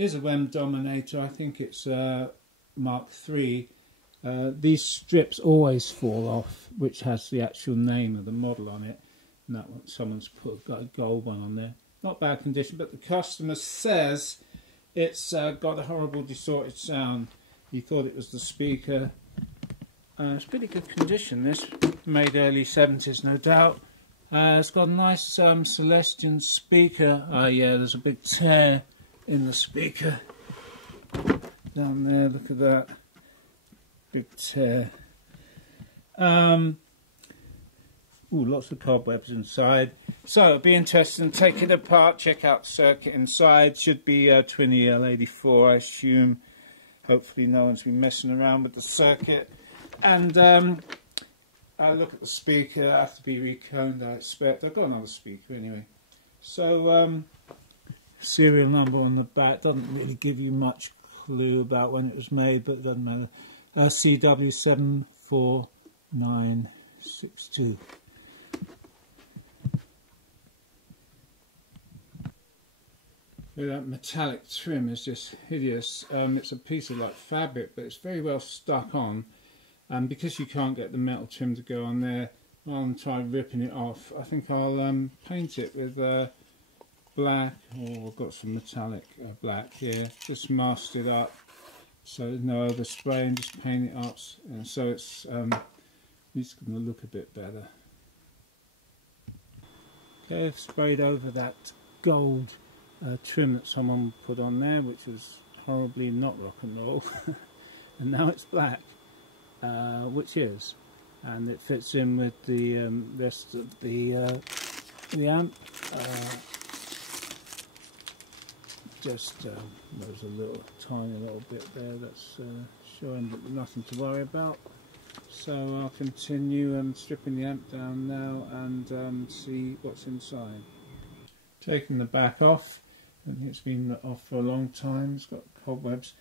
Here's a WEM Dominator, I think it's Mk3. These strips always fall off, which has the actual name of the model on it. And that one, someone's got a gold one on there. Not bad condition, but the customer says it's got a horrible distorted sound. He thought it was the speaker. It's pretty good condition, this. Made early 70s, no doubt. It's got a nice Celestion speaker. Oh yeah, there's a big tear in the speaker down there, look at that, big tear. Ooh, lots of cobwebs inside, so it'll be interesting. Take it apart, check out the circuit inside. Should be twin EL84, I assume. Hopefully no one's been messing around with the circuit. And I look at the speaker, have to be reconed, I expect. I've got another speaker anyway. So serial number on the back doesn't really give you much clue about when it was made, but it doesn't matter. CW74962. That metallic trim is just hideous. It's a piece of like fabric, but it's very well stuck on. And because you can't get the metal trim to go on there, rather than try ripping it off, I think I'll paint it with black, or I've got some metallic black here. Just masked it up so there's no overspray, and just paint it up, and so it's going to look a bit better. Okay, I've sprayed over that gold trim that someone put on there, which was horribly not rock and roll, and now it's black, which is, and it fits in with the rest of the amp. There's a tiny little bit there that's showing that nothing to worry about. So I'll continue stripping the amp down now and see what's inside. Taking the back off, and it's been off for a long time. It's got cobwebs.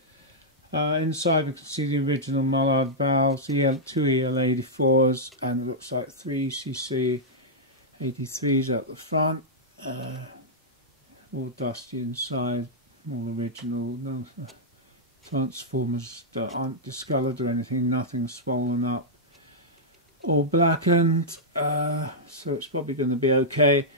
Inside we can see the original Mullard valves, two EL84s, and it looks like 3 CC83s at the front. All dusty inside, all original, no transformers that aren't discoloured or anything, nothing swollen up or blackened, so it's probably going to be okay.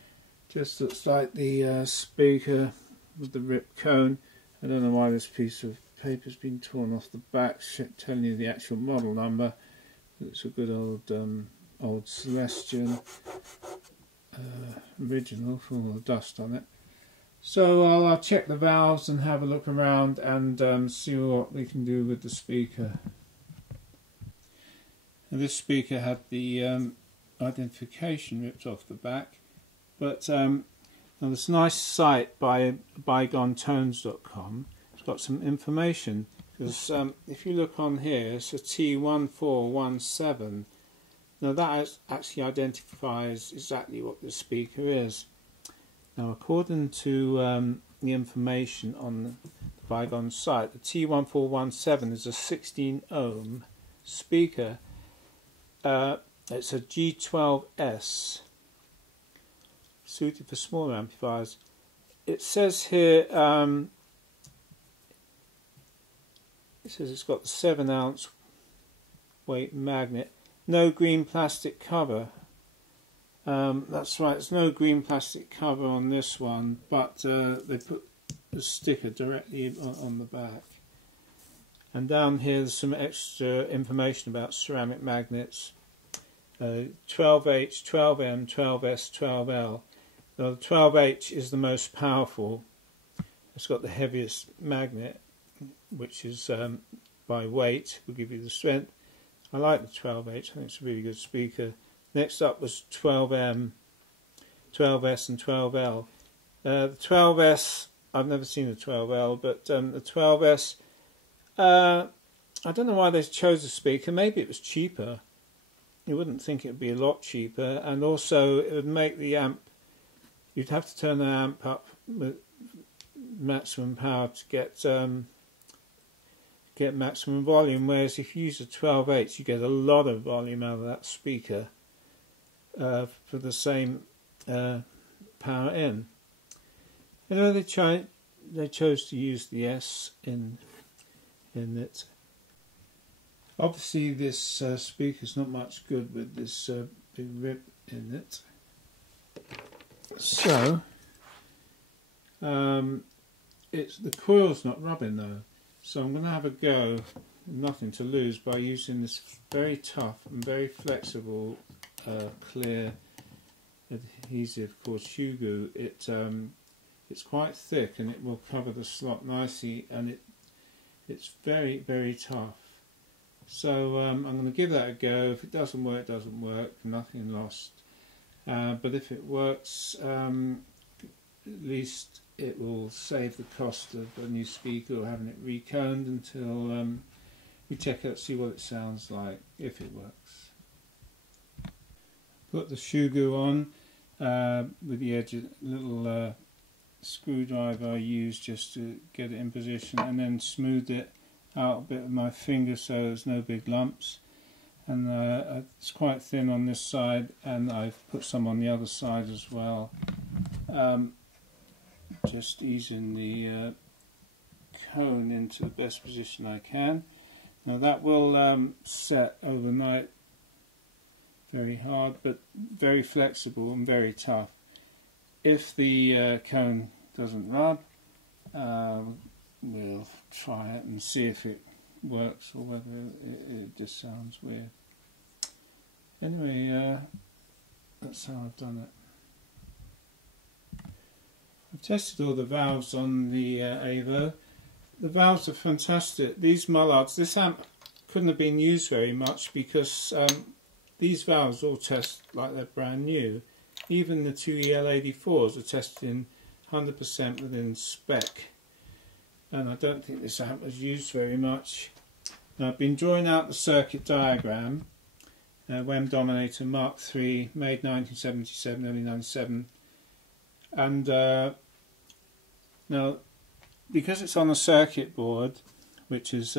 Just looks like the speaker with the ripped cone. I don't know why this piece of paper's been torn off the back, telling you the actual model number. It's a good old Celestion original, full of dust on it. So I'll check the valves and have a look around and see what we can do with the speaker. Now, this speaker had the identification ripped off the back, but now this nice site by bygonetones.com, it's got some information, because if you look on here, it's a T1417. Now that actually identifies exactly what the speaker is. Now, according to the information on the Bygone site, the T1417 is a 16 ohm speaker. It's a G12S, suited for smaller amplifiers. It says here, it says it's got the 7-ounce weight magnet, no green plastic cover. That's right, there's no green plastic cover on this one, but they put the sticker directly on the back. And down here there's some extra information about ceramic magnets. 12H, 12M, 12S, 12L. Now the 12H is the most powerful. It's got the heaviest magnet, which is by weight, will give you the strength. I like the 12H, I think it's a really good speaker. Next up was 12M, 12S and 12L. The 12S, I've never seen the 12L, but the 12S, I don't know why they chose the speaker. Maybe it was cheaper. You wouldn't think it would be a lot cheaper, and also it would make the amp, you'd have to turn the amp up with maximum power to get maximum volume, whereas if you use a 12H you get a lot of volume out of that speaker for the same power in. Anyway, they they chose to use the S in it. Obviously this speaker's not much good with this big rip in it. So the coil's not rubbing though, so I'm going to have a go, nothing to lose, by using this very tough and very flexible clear adhesive called shoe glue. It's quite thick and it will cover the slot nicely, and it's very, very tough. So I'm going to give that a go. If it doesn't work, it doesn't work, nothing lost. But if it works, at least it will save the cost of a new speaker or having it reconed until we check out, see what it sounds like, if it works. Put the shoe glue on with the edge, a little screwdriver I use just to get it in position, and then smooth it out a bit with my finger so there's no big lumps. And it's quite thin on this side, and I've put some on the other side as well. Just easing the cone into the best position I can. Now that will set overnight, very hard but very flexible and very tough. If the cone doesn't rub, we'll try it and see if it works or whether it just sounds weird. Anyway, that's how I've done it. I've tested all the valves on the Avo. The valves are fantastic. These mullards, this amp couldn't have been used very much because these valves all test like they're brand new. Even the two EL84s are testing 100% within spec, and I don't think this amp was used very much. Now, I've been drawing out the circuit diagram. WEM Dominator Mk3, made 1977, early 97, and now because it's on a circuit board, which is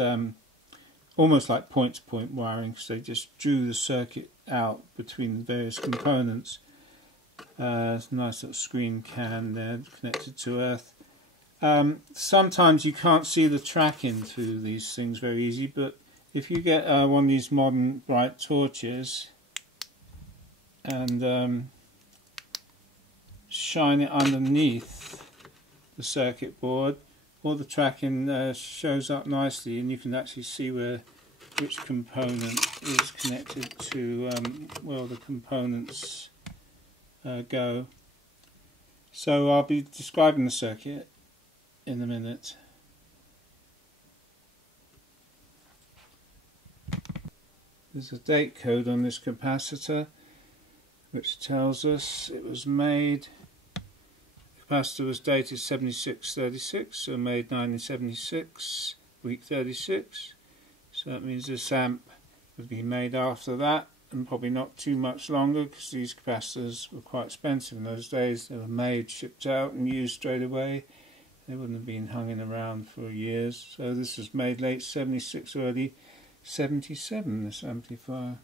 almost like point-to-point wiring, because they just drew the circuit out between the various components. There's a nice little screen can there connected to earth. Sometimes you can't see the tracking through these things very easy, but if you get one of these modern bright torches and shine it underneath the circuit board, all the tracking shows up nicely, and you can actually see which component is connected to where the components go. So I'll be describing the circuit in a minute. There's a date code on this capacitor which tells us it was made, the capacitor was dated 7636, so made 1976, week 36. So that means this amp would be made after that, and probably not too much longer, because these capacitors were quite expensive in those days. They were made, shipped out and used straight away. They wouldn't have been hanging around for years. So this was made late 76, early 77, this amplifier.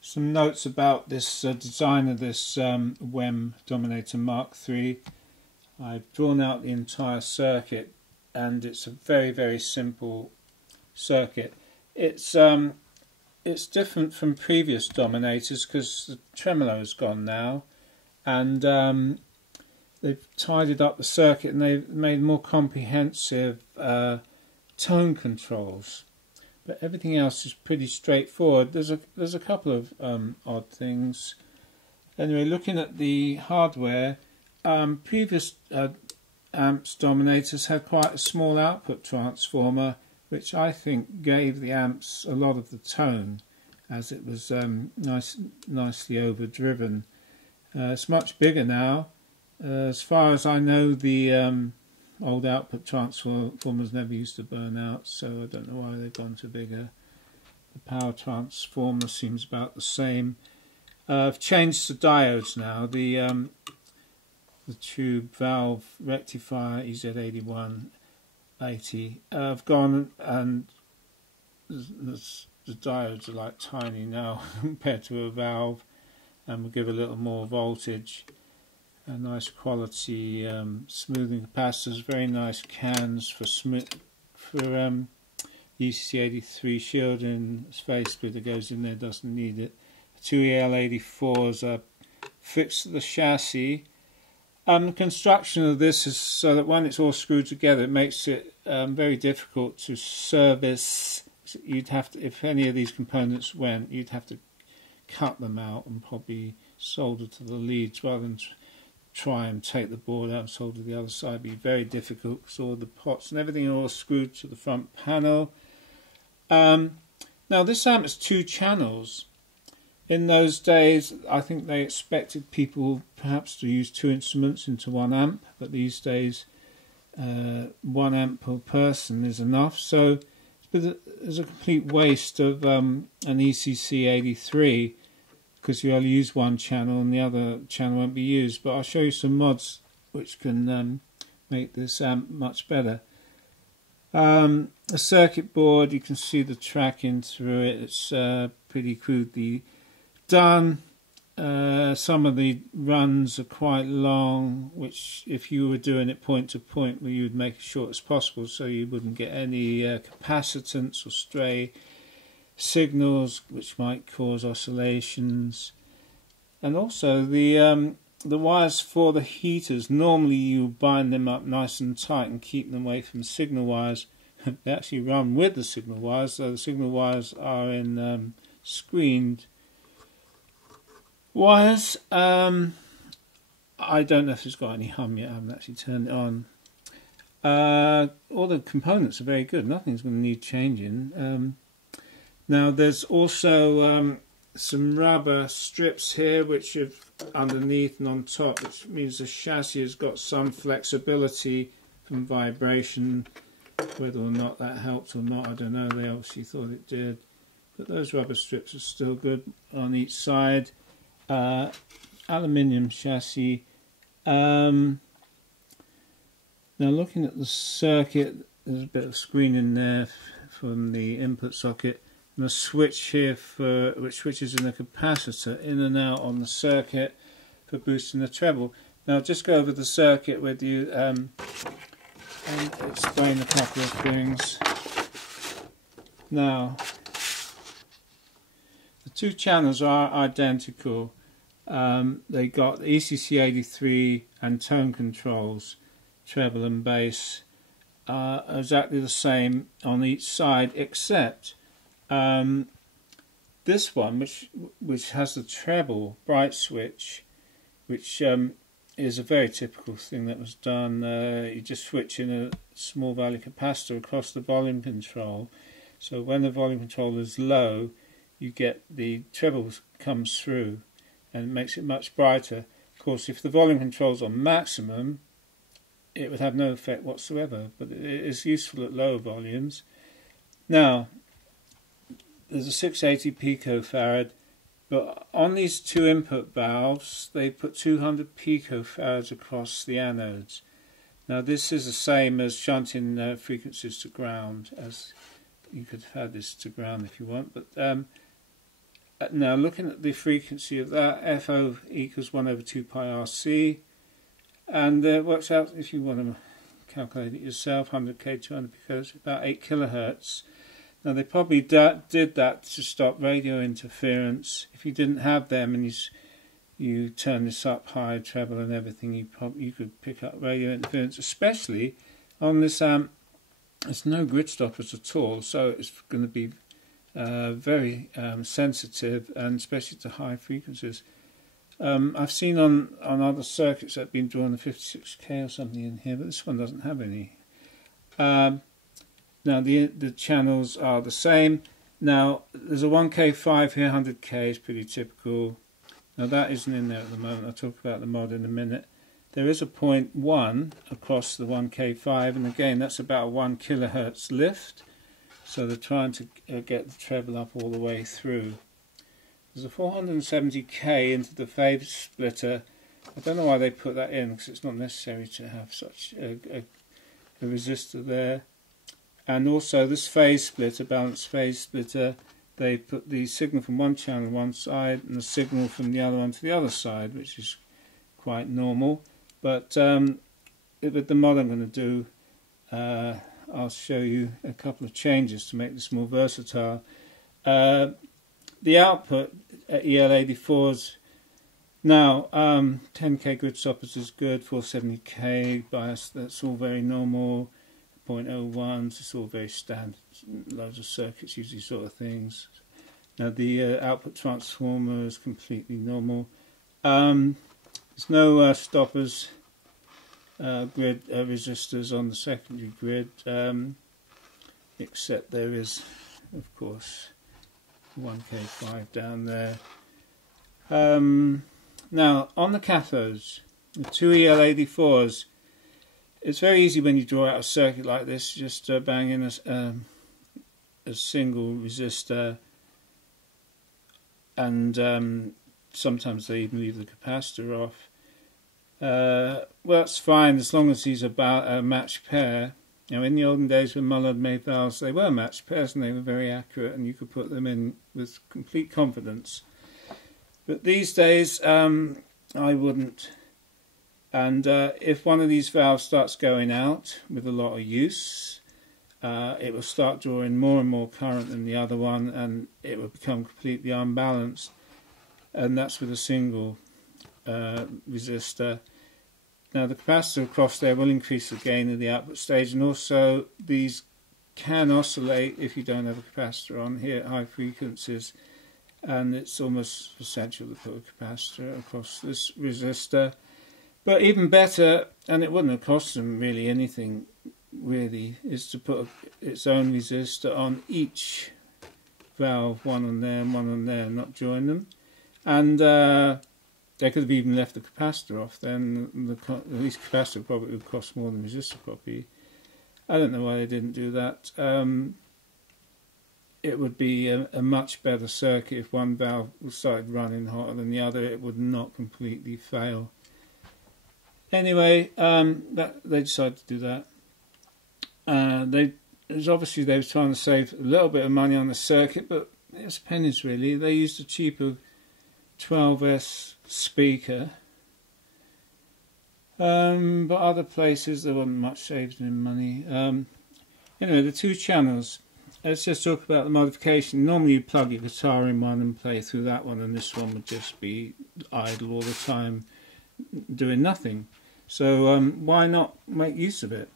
Some notes about this design of this WEM Dominator Mk3. I've drawn out the entire circuit, and it's a very, very simple circuit. It's different from previous Dominators because the tremolo's gone now, and they've tidied up the circuit and they've made more comprehensive tone controls. But everything else is pretty straightforward. There's a couple of odd things. Anyway, looking at the hardware, previous amps Dominators had quite a small output transformer, which I think gave the amps a lot of the tone, as it was nicely overdriven. It's much bigger now. As far as I know, the old output transformers never used to burn out, so I don't know why they've gone to bigger. The power transformer seems about the same. I've changed the diodes now. The tube valve rectifier EZ8180. I've gone, and the diodes are like tiny now compared to a valve, and will give a little more voltage. a nice quality smoothing capacitors, very nice cans for ECC83 shielding. Face splitter goes in there, doesn't need it. 2EL84s are fixed to the chassis. The construction of this is so that when it's all screwed together, it makes it very difficult to service. You'd have to, if any of these components went, you'd have to cut them out and probably solder to the leads rather than try and take the board out and solder to the other side. It'd be very difficult because all the pots and everything are all screwed to the front panel. Now this amp has 2 channels. In those days, I think they expected people perhaps to use 2 instruments into 1 amp, but these days 1 amp per person is enough. So it's a complete waste of an ECC83 because you only use 1 channel and the other channel won't be used. But I'll show you some mods which can make this amp much better. A circuit board, you can see the tracking through it. It's pretty crudely done. Some of the runs are quite long, which if you were doing it point to point, well, you would make it short as possible so you wouldn't get any capacitance or stray signals which might cause oscillations. And also the wires for the heaters, normally you bind them up nice and tight and keep them away from signal wires. They actually run with the signal wires, so the signal wires are in screened wires. I don't know if it's got any hum yet, I haven't actually turned it on. All the components are very good, nothing's going to need changing. Now there's also some rubber strips here which are underneath and on top, which means the chassis has got some flexibility from vibration. Whether or not that helped or not, I don't know, they obviously thought it did. But those rubber strips are still good on each side. Aluminium chassis. Now looking at the circuit, there's a bit of screen in there from the input socket, and a switch here which switches in a capacitor in and out on the circuit for boosting the treble. Now I'll just go over the circuit with you and explain a couple of things. Now the 2 channels are identical. They got ECC83 and tone controls, treble and bass, are exactly the same on each side, except this one, which has the treble bright switch, which is a very typical thing that was done. You just switch in a small value capacitor across the volume control, so when the volume control is low, you get the treble comes through and it makes it much brighter. Of course, if the volume control's on maximum, it would have no effect whatsoever, but it is useful at lower volumes. Now, there's a 680 picofarad, but on these 2 input valves, they put 200 picofarads across the anodes. Now, this is the same as shunting frequencies to ground, as you could have had this to ground if you want, but now looking at the frequency of that, FO equals 1 over 2 pi RC, and it works out, if you want to calculate it yourself, 100k, 200 picos, about 8 kilohertz. Now they probably did that to stop radio interference. If you didn't have them and you turn this up high, treble and everything, you could pick up radio interference, especially on this amp. There's no grid stoppers at all, so it's going to be very sensitive, and especially to high frequencies. I've seen on other circuits that have been drawn a 56k or something in here, but this one doesn't have any. Now the channels are the same. Now there's a 1k5 here, 100k is pretty typical. Now that isn't in there at the moment, I'll talk about the mod in a minute. There is a 0.1 across the 1k5, and again that's about a 1 kilohertz lift. So they're trying to get the treble up all the way through. There's a 470k into the phase splitter. I don't know why they put that in, because it's not necessary to have such a resistor there. And also this phase splitter, balanced phase splitter, they put the signal from one channel on one side and the signal from the other one to the other side, which is quite normal. But with the mod I'm going to do, I'll show you a couple of changes to make this more versatile. The output at EL84s now, 10k grid stoppers is good, 470k bias, that's all very normal. 0.01s, it's all very standard, loads of circuits use these sort of things. Now the output transformer is completely normal. There's no stoppers, grid resistors on the secondary grid, except there is, of course, 1k5 down there. Now on the cathodes, the two EL84s, it's very easy when you draw out a circuit like this, just bang in a single resistor, and sometimes they even leave the capacitor off. Well, that's fine as long as these are about a matched pair. Now, in the olden days when Mullard made valves, they were matched pairs and they were very accurate, and you could put them in with complete confidence. But these days, I wouldn't. And if one of these valves starts going out with a lot of use, it will start drawing more and more current than the other one, and it will become completely unbalanced. And that's with a single resistor. Now the capacitor across there will increase the gain of the output stage, and also these can oscillate if you don't have a capacitor on here at high frequencies, and it's almost essential to put a capacitor across this resistor. But even better, and it wouldn't have cost them really anything really, is to put its own resistor on each valve, one on there and one on there, and not join them. And they could have even left the capacitor off then. At least capacitor probably would cost more than resistor probably. I don't know why they didn't do that. It would be a much better circuit if one valve started running hotter than the other. It would not completely fail. Anyway, they decided to do that. Obviously they were trying to save a little bit of money on the circuit, but it's pennies really. They used a cheaper 12S speaker, but other places there wasn't much saved in money. Anyway, the two channels. Let's just talk about the modification. Normally you plug your guitar in one and play through that one, and this one would just be idle all the time, doing nothing. So why not make use of it?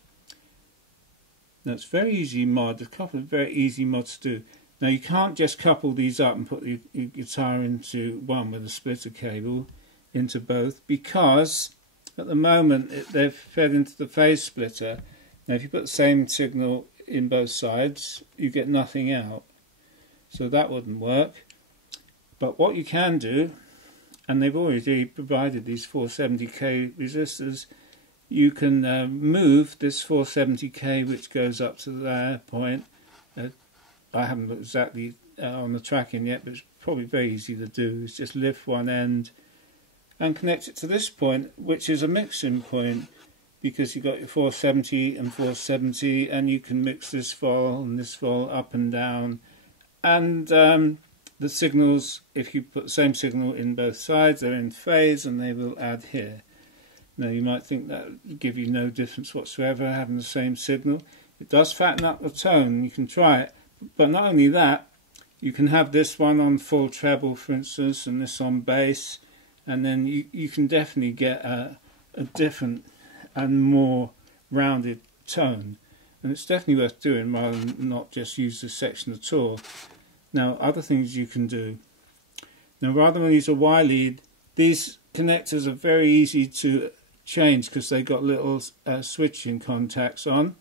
Now it's very easy mod, a couple of very easy mods to do. Now you can't just couple these up and put your guitar into one with a splitter cable into both, because at the moment they're fed into the phase splitter. Now if you put the same signal in both sides, you get nothing out. So that wouldn't work. But what you can do, and they've already provided these 470k resistors, you can move this 470k which goes up to their point. I haven't looked exactly on the tracking yet, but it's probably very easy to do. It's just lift one end and connect it to this point, which is a mixing point, because you've got your 470 and 470, and you can mix this vol and this vol up and down. And the signals, if you put the same signal in both sides, they're in phase and they will add here. Now you might think that would give you no difference whatsoever, having the same signal. It does fatten up the tone, you can try it. But not only that, you can have this one on full treble, for instance, and this on bass, and then you can definitely get a different and more rounded tone. And it's definitely worth doing rather than not just use this section at all. Now, other things you can do. Now, rather than use a Y lead, these connectors are very easy to change because they've got little switching contacts on.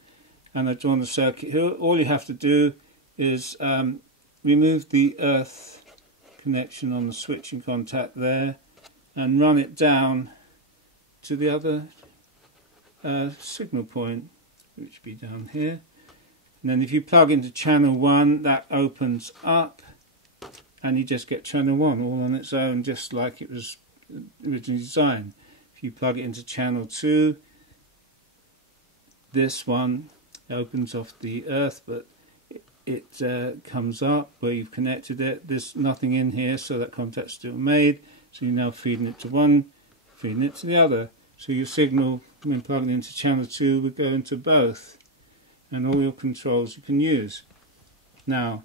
And I've drawn the circuit here. All you have to do is remove the earth connection on the switching contact there and run it down to the other signal point, which would be down here. And then if you plug into channel 1, that opens up and you just get channel 1 all on its own, just like it was originally designed. If you plug it into channel 2, this one opens off the earth, but it comes up where you've connected it. There's nothing in here, so that contact's still made. So you're now feeding it to one feeding it to the other. So your signal, when plugged into channel 2, would go into both, and all your controls you can use. Now,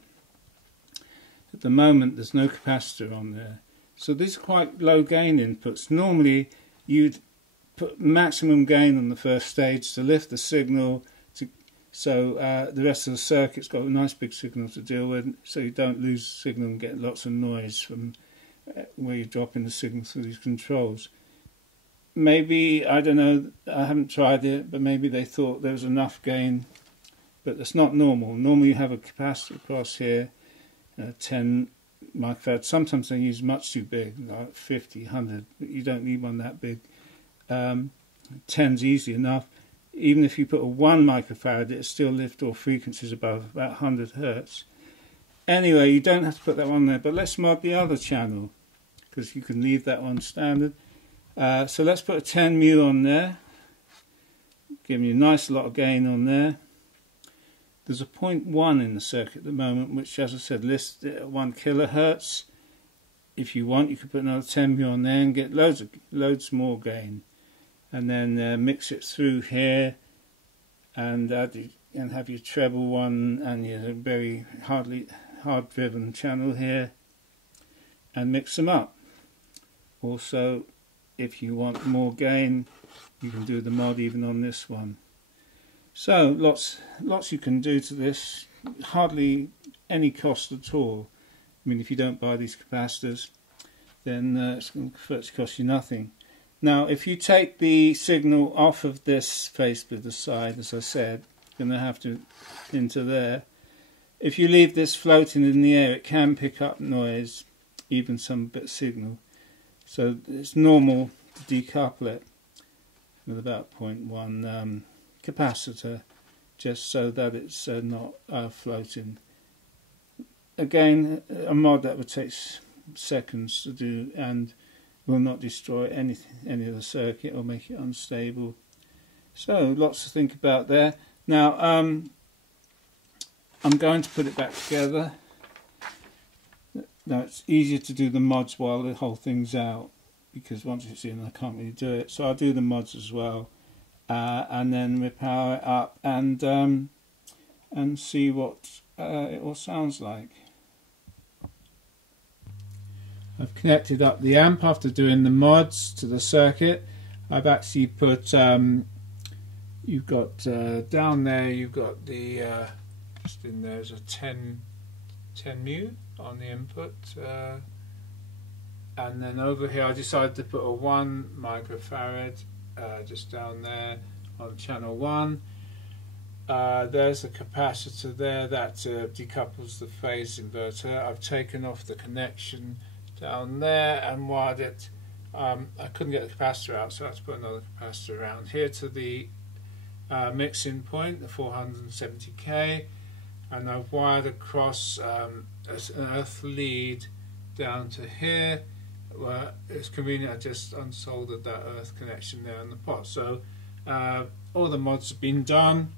at the moment there's no capacitor on there, so these are quite low gain inputs. Normally you'd put maximum gain on the first stage to lift the signal, so the rest of the circuit's got a nice big signal to deal with, so you don't lose signal and get lots of noise from where you're dropping the signal through these controls. Maybe, I don't know, I haven't tried it, but maybe they thought there was enough gain, but that's not normal. Normally you have a capacitor across here, 10 microfarads. Sometimes they use much too big, like 50, 100, but you don't need one that big. 10's easy enough. Even if you put a 1 microfarad, it'll still lift all frequencies above about 100 Hertz. Anyway, you don't have to put that one there, but let's mod the other channel, because you can leave that one standard. So let's put a 10 mu on there, give me a nice lot of gain on there. There's a 0.1 in the circuit at the moment, which, as I said, lists it at 1 kilohertz. If you want, you could put another 10 mu on there and get loads more gain, and then mix it through here, and have your treble one and your very hard driven channel here, and mix them up. Also, if you want more gain, you can do the mod even on this one. So lots you can do to this, hardly any cost at all. I mean, if you don't buy these capacitors, then it's going to cost you nothing. Now, if you take the signal off of this phase splitter side, as I said, you're going to have to into there. If you leave this floating in the air, it can pick up noise, even some bit of signal. So it's normal to decouple it with about 0.1 capacitor, just so that it's not floating. Again, a mod that would take seconds to do and will not destroy any of the circuit or make it unstable. So lots to think about there. Now I'm going to put it back together. Now it's easier to do the mods while the whole thing's out, because once it's in I can't really do it. So I'll do the mods as well, and then repower it up and see what it all sounds like. I've connected up the amp after doing the mods to the circuit. I've actually put you've got down there, you've got the just in there's a 10 mu on the input, and then over here I decided to put a 1 microfarad just down there on channel 1. There's a capacitor there that decouples the phase inverter. I've taken off the connection down there and wired it. I couldn't get the capacitor out, so I had to put another capacitor around here to the mixing point, the 470k, and I've wired across an earth lead down to here. Where it's convenient, I just unsoldered that earth connection there in the pot. So all the mods have been done.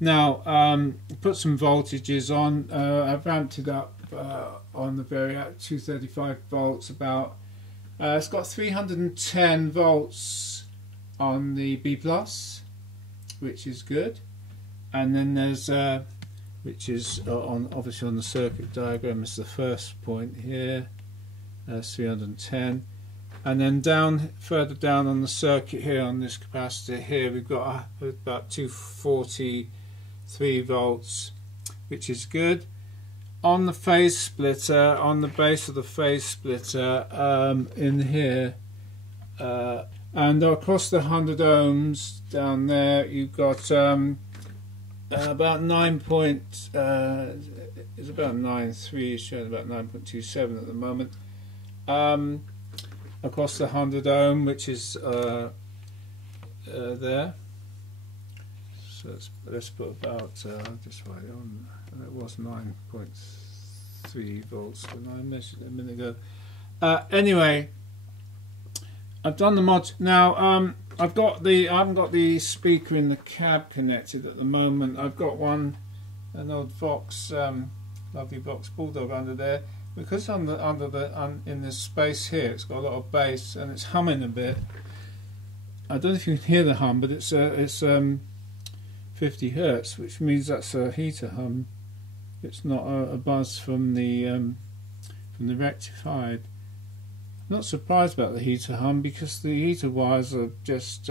Now put some voltages on. I've ramped it up on the Variac 235 volts about. It's got 310 volts on the B+, which is good, and then there's which is obviously on the circuit diagram is the first point here. 310, and then further down on the circuit here on this capacitor here we've got about 243 volts, which is good. On the phase splitter, on the base of the phase splitter in here, and across the 100 ohms down there you've got about 9 it's about 9.3, it's showing about 9.27 at the moment. Across the 100 ohm, which is there. So let's put about just right on. It was 9.3 volts when I measured it a minute ago. Anyway, I've done the mods. Now I haven't got the speaker in the cab connected at the moment. I've got an old Vox, lovely Vox Bulldog under there. Because in this space here it's got a lot of bass and it's humming a bit, I don't know if you can hear the hum, but it's 50 hertz, which means that's a heater hum. It's not a buzz from the rectified. I'm not surprised about the heater hum, because the heater wires are just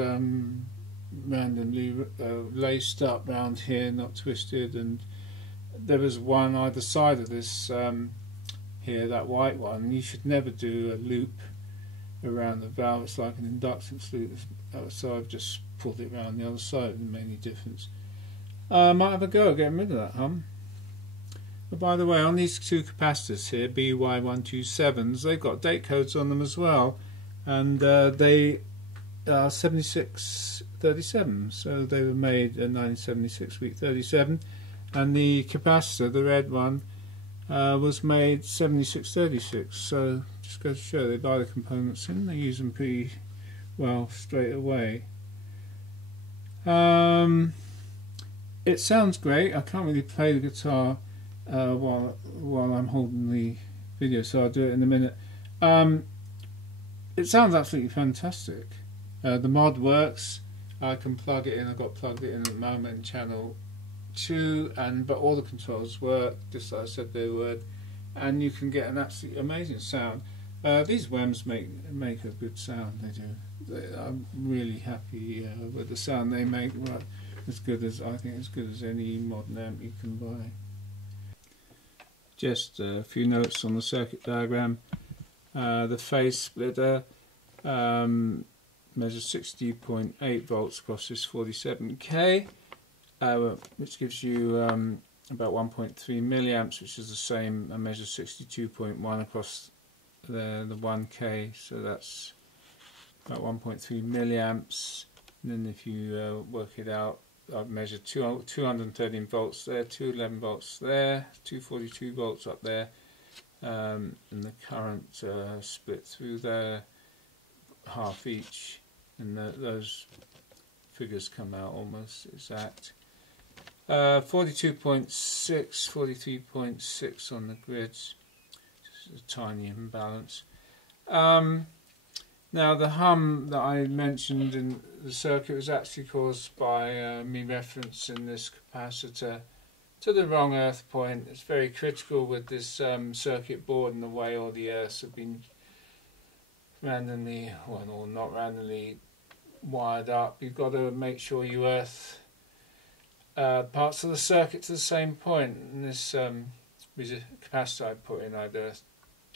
randomly laced up round here, not twisted, and there was one either side of this here, that white one. You should never do a loop around the valve. It's like an inductance loop, so I've just pulled it around the other side. It didn't make any difference. Might have a go at getting rid of that hum. But by the way, on these two capacitors here, BY127s, they've got date codes on them as well, and they are 7637, so they were made in 1976 week 37, and the capacitor, the red one, was made 7636. So just goes to show they buy the components in, they use them pretty well straight away. It sounds great. I can't really play the guitar while I'm holding the video, so I'll do it in a minute. It sounds absolutely fantastic. The mod works. I can plug it in. I've got plugged it in at the moment in channel 2, but all the controls work just like I said they would, and you can get an absolutely amazing sound. These WEMs make a good sound. They do. I'm really happy with the sound they make. Right, as good as, I think, as good as any modern amp you can buy. Just a few notes on the circuit diagram. The phase splitter measures 60.8 volts across this 47K, which gives you about 1.3 milliamps, which is the same, and measures 62.1 across the 1K, so that's about 1.3 milliamps. And then if you work it out, I've measured 213 volts there, 211 volts there, 242 volts up there, and the current split through there, half each, and those figures come out almost exact. 42.6, 43.6 on the grids, just a tiny imbalance. Now the hum that I mentioned in the circuit was actually caused by me referencing this capacitor to the wrong earth point. It's very critical with this circuit board and the way all the earths have been randomly, well, or not randomly, wired up. You've got to make sure you earth parts of the circuit to the same point, and this capacitor I put in, I'd earthed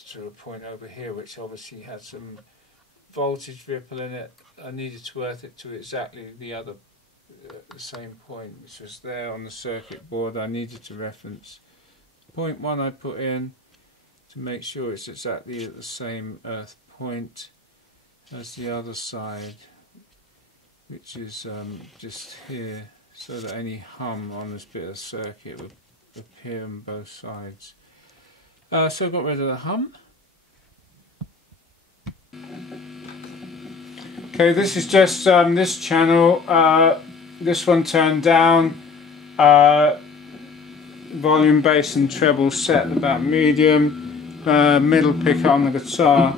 to a point over here which obviously had some voltage ripple in it. I needed to earth it to exactly the same point which was there on the circuit board. I needed to reference point 1 I put in to make sure it's exactly at the same earth point as the other side, which is just here, so that any hum on this bit of circuit would appear on both sides. So I got rid of the hum. Okay, this is just this channel, this one turned down, volume, bass and treble set about medium, middle pick on the guitar.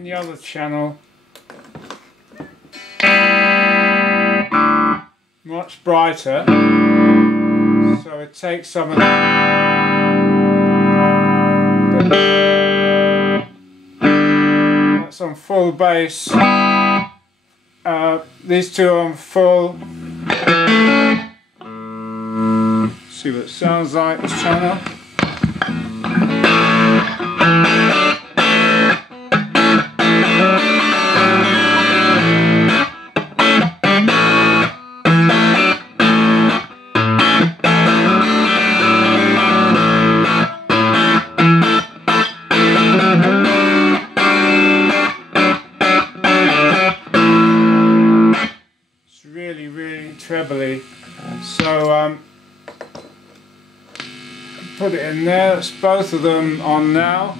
The other channel, much brighter, so it takes some of that's on full bass, these two are on full. See what it sounds like, this channel. trebly. So put it in there. That's both of them on now.